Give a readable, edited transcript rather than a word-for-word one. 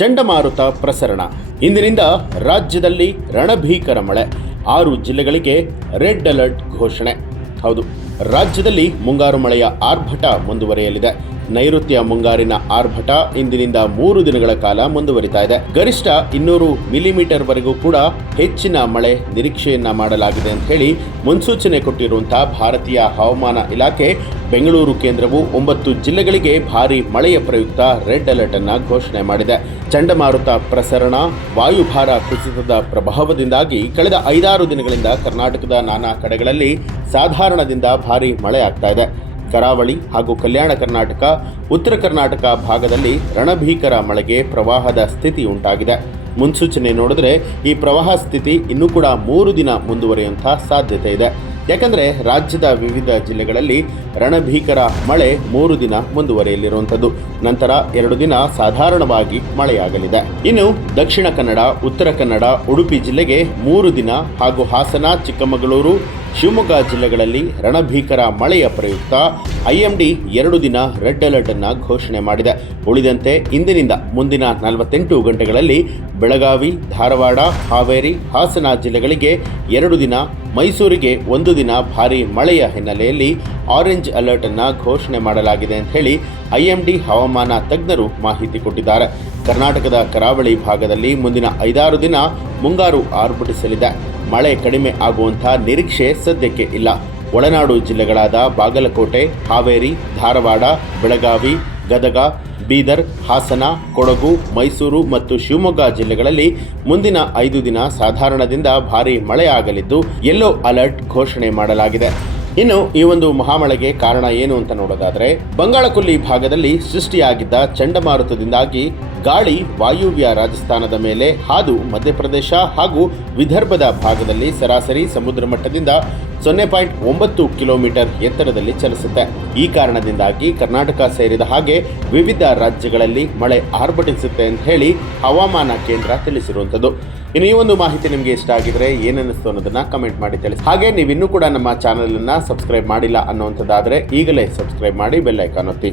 ಚಂಡಮಾರುತ ಪ್ರಸರಣ. ಇಂದಿನಿಂದ ರಾಜ್ಯದಲ್ಲಿ ರಣಭೀಕರ ಮಳೆ. 6 ಜಿಲ್ಲೆಗಳಿಗೆ ರೆಡ್ ಅಲರ್ಟ್ ಘೋಷಣೆ. ಹೌದು, ರಾಜ್ಯದಲ್ಲಿ ಮುಂಗಾರು ಮಳೆಯ ಆರ್ಭಟ ಮುಂದುವರಿಯಲಿದೆ. ನೈಋತ್ಯ ಮುಂಗಾರಿನ ಆರ್ಭಟ ಇಂದಿನಿಂದ 3 ದಿನಗಳ ಕಾಲ ಮುಂದುವರಿತಾ ಇದೆ. ಗರಿಷ್ಠ 200 ಮಿಲಿಮೀಟರ್ ವರೆಗೂ ಕೂಡ ಹೆಚ್ಚಿನ ಮಳೆ ನಿರೀಕ್ಷೆಯನ್ನ ಮಾಡಲಾಗಿದೆ ಅಂತ ಹೇಳಿ ಮುನ್ಸೂಚನೆ ಕೊಟ್ಟಿರುವಂತಹ ಭಾರತೀಯ ಹವಾಮಾನ ಇಲಾಖೆ ಬೆಂಗಳೂರು ಕೇಂದ್ರವು 9 ಜಿಲ್ಲೆಗಳಿಗೆ ಭಾರೀ ಮಳೆಯ ಪ್ರಯುಕ್ತ ರೆಡ್ ಅಲರ್ಟ್ ಅನ್ನ ಘೋಷಣೆ ಮಾಡಿದೆ. ಚಂಡಮಾರುತ ಪ್ರಸರಣ, ವಾಯುಭಾರ ಕುಸಿತದ ಪ್ರಭಾವದಿಂದಾಗಿ ಕಳೆದ 5-6 ದಿನಗಳಿಂದ ಕರ್ನಾಟಕದ ನಾನಾ ಕಡೆಗಳಲ್ಲಿ ಸಾಧಾರಣದಿಂದ ಭಾರೀ ಮಳೆ ಆಗ್ತಾ ಇದೆ. ಕರಾವಳಿ ಹಾಗೂ ಕಲ್ಯಾಣ ಕರ್ನಾಟಕ, ಉತ್ತರ ಕರ್ನಾಟಕ ಭಾಗದಲ್ಲಿ ರಣಭೀಕರ ಮಳೆಗೆ ಪ್ರವಾಹದ ಸ್ಥಿತಿ ಉಂಟಾಗಿದೆ. ಮುನ್ಸೂಚನೆ ನೋಡಿದ್ರೆ ಈ ಪ್ರವಾಹ ಸ್ಥಿತಿ ಇನ್ನೂ ಕೂಡ 3 ದಿನ ಮುಂದುವರಿಯುವಂಥ ಸಾಧ್ಯತೆ ಇದೆ. ಯಾಕಂದರೆ ರಾಜ್ಯದ ವಿವಿಧ ಜಿಲ್ಲೆಗಳಲ್ಲಿ ರಣಭೀಕರ ಮಳೆ 3 ದಿನ ಮುಂದುವರಿಯಲಿರುವಂಥದ್ದು. ನಂತರ 2 ದಿನ ಸಾಧಾರಣವಾಗಿ ಮಳೆಯಾಗಲಿದೆ. ಇನ್ನು ದಕ್ಷಿಣ ಕನ್ನಡ, ಉತ್ತರ ಕನ್ನಡ, ಉಡುಪಿ ಜಿಲ್ಲೆಗೆ 3 ದಿನ ಹಾಗೂ ಹಾಸನ, ಚಿಕ್ಕಮಗಳೂರು, ಶಿವಮೊಗ್ಗ ಜಿಲ್ಲೆಗಳಲ್ಲಿ ರಣಭೀಕರ ಮಳೆಯ ಪ್ರಯುಕ್ತ IMD 2 ದಿನ ರೆಡ್ ಅಲರ್ಟ್ ಅನ್ನು ಘೋಷಣೆ ಮಾಡಿದೆ. ಉಳಿದಂತೆ ಇಂದಿನಿಂದ ಮುಂದಿನ 48 ಗಂಟೆಗಳಲ್ಲಿ ಬೆಳಗಾವಿ, ಧಾರವಾಡ, ಹಾವೇರಿ, ಹಾಸನ ಜಿಲ್ಲೆಗಳಿಗೆ 2 ದಿನ, ಮೈಸೂರಿಗೆ 1 ದಿನ ಭಾರೀ ಮಳೆಯ ಹಿನ್ನೆಲೆಯಲ್ಲಿ ಆರೆಂಜ್ ಅಲರ್ಟ್ ಅನ್ನು ಘೋಷಣೆ ಮಾಡಲಾಗಿದೆ ಅಂತ ಹೇಳಿ IMD ಹವಾಮಾನ ತಜ್ಞರು ಮಾಹಿತಿ ಕೊಟ್ಟಿದ್ದಾರೆ. ಕರ್ನಾಟಕದ ಕರಾವಳಿ ಭಾಗದಲ್ಲಿ ಮುಂದಿನ 5-6 ದಿನ ಮುಂಗಾರು ಆರ್ಭಟಿಸಲಿದೆ. ಮಳೆ ಕಡಿಮೆ ಆಗುವಂಥ ನಿರೀಕ್ಷೆ ಸದ್ಯಕ್ಕೆ ಇಲ್ಲ. ಒಳನಾಡು ಜಿಲ್ಲೆಗಳಾದ ಬಾಗಲಕೋಟೆ, ಹಾವೇರಿ, ಧಾರವಾಡ, ಬೆಳಗಾವಿ, ಗದಗ, ಬೀದರ್, ಹಾಸನ, ಕೊಡಗು, ಮೈಸೂರು ಮತ್ತು ಶಿವಮೊಗ್ಗ ಜಿಲ್ಲೆಗಳಲ್ಲಿ ಮುಂದಿನ 5 ದಿನ ಸಾಧಾರಣದಿಂದ ಭಾರೀ ಮಳೆಯಾಗಲಿದ್ದು ಯೆಲ್ಲೋ ಅಲರ್ಟ್ ಘೋಷಣೆ ಮಾಡಲಾಗಿದೆ. ಇನ್ನು ಈ ಒಂದು ಮಹಾಮಳೆಗೆ ಕಾರಣ ಏನು ಅಂತ ನೋಡೋದಾದರೆ, ಬಂಗಾಳಕೊಲ್ಲಿ ಭಾಗದಲ್ಲಿ ಸೃಷ್ಟಿಯಾಗಿದ್ದ ಚಂಡಮಾರುತದಿಂದಾಗಿ ಗಾಳಿ ವಾಯುವ್ಯ ರಾಜಸ್ಥಾನದ ಮೇಲೆ ಹಾದು ಮಧ್ಯಪ್ರದೇಶ ಹಾಗೂ ವಿದರ್ಭದ ಭಾಗದಲ್ಲಿ ಸರಾಸರಿ ಸಮುದ್ರ ಮಟ್ಟದಿಂದ 0.9 ಕಿಲೋಮೀಟರ್ ಎತ್ತರದಲ್ಲಿ ಚಲಿಸುತ್ತೆ. ಈ ಕಾರಣದಿಂದಾಗಿ ಕರ್ನಾಟಕ ಸೇರಿದ ಹಾಗೆ ವಿವಿಧ ರಾಜ್ಯಗಳಲ್ಲಿ ಮಳೆ ಆರ್ಭಟಿಸುತ್ತೆ ಅಂತ ಹೇಳಿ ಹವಾಮಾನ ಕೇಂದ್ರ ತಿಳಿಸಿರುವಂಥದ್ದು. ಇನ್ನು ಈ ಒಂದು ಮಾಹಿತಿ ನಿಮಗೆ ಇಷ್ಟ ಆಗಿದ್ರೆ ಏನನ್ನಿಸ್ತು ಅನ್ನೋದನ್ನ ಕಮೆಂಟ್ ಮಾಡಿ ತಿಳಿಸಿ. ಹಾಗೆ ನೀವಿನ್ನೂ ಕೂಡ ನಮ್ಮ ಚಾನಲನ್ನು ಸಬ್ಸ್ಕ್ರೈಬ್ ಮಾಡಿಲ್ಲ ಅನ್ನುವಂಥದ್ದಾದರೆ ಈಗಲೇ ಸಬ್ಸ್ಕ್ರೈಬ್ ಮಾಡಿ, ಬೆಲ್ ಐಕಾನ್ ಒತ್ತಿ.